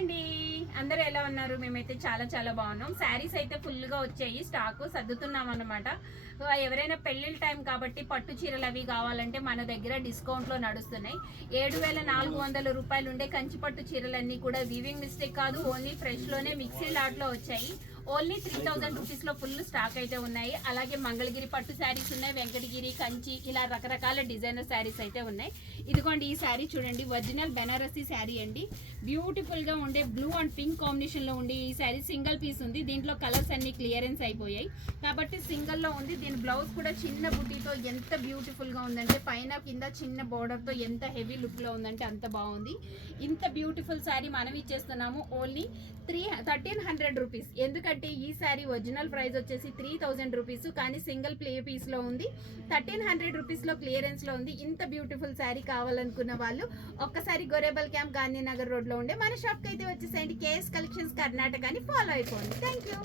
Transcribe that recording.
అండి, అందరూ ఎలా ఉన్నారు? మేమైతే చాలా చాలా బాగున్నాం. శారీస్ అయితే ఫుల్గా వచ్చాయి, స్టాక్ సర్దుతున్నాం అనమాట. ఎవరైనా పెళ్ళిళ్ళ టైం కాబట్టి పట్టు చీరలు అవి కావాలంటే మన దగ్గర డిస్కౌంట్లో నడుస్తున్నాయి. 7,400 రూపాయలు ఉండే కంచి పట్టు చీరలన్నీ కూడా వీవింగ్ మిస్టేక్ కాదు, ఓన్లీ ఫ్రెష్లోనే మిక్సీ లాట్లో వచ్చాయి. ఓన్లీ 3000 రూపీస్లో ఫుల్ స్టాక్ అయితే ఉన్నాయి. అలాగే మంగళగిరి పట్టు శారీస్ ఉన్నాయి, వెంకటగిరి, కంచి, ఇలా రకరకాల డిజైనర్ శారీస్ అయితే ఉన్నాయి. ఇదిగోండి ఈ శారీ చూడండి, ఒరిజినల్ బెనారసీ శారీ అండి. బ్యూటిఫుల్గా ఉండే బ్లూ అండ్ పింక్ కాంబినేషన్లో ఉండే ఈ శారీ సింగిల్ పీస్ ఉంది. దీంట్లో కలర్స్ అన్ని క్లియరెన్స్ అయిపోయాయి కాబట్టి సింగిల్లో ఉంది. దీని బ్లౌజ్ కూడా చిన్న బుటీతో ఎంత బ్యూటిఫుల్గా ఉందంటే, పైన కింద చిన్న బోర్డర్తో ఎంత హెవీ లుక్లో ఉందంటే అంత బాగుంది. ఇంత బ్యూటిఫుల్ శారీ మనం ఇచ్చేస్తున్నాము ఓన్లీ 1300 రూపీస్. ఎందుకంటే ఈ శారీ ఒరిజినల్ ప్రైస్ వచ్చేసి 3000 రూపీస్, కానీ సింగిల్ పీస్లో ఉంది. 1300 రూపీస్లో క్లియరెన్స్లో ఉంది. ఇంత బ్యూటిఫుల్ శారీ కావాలనుకున్న వాళ్ళు ఒక్కసారి గొరేబల్ క్యాంప్ గాంధీనగర్ రోడ్లో ఉండే మన షాప్కి అయితే వచ్చేసేయండి. కేఎస్ కలెక్షన్స్ కర్ణాటకని ఫాలో అయిపోండి. Thank you.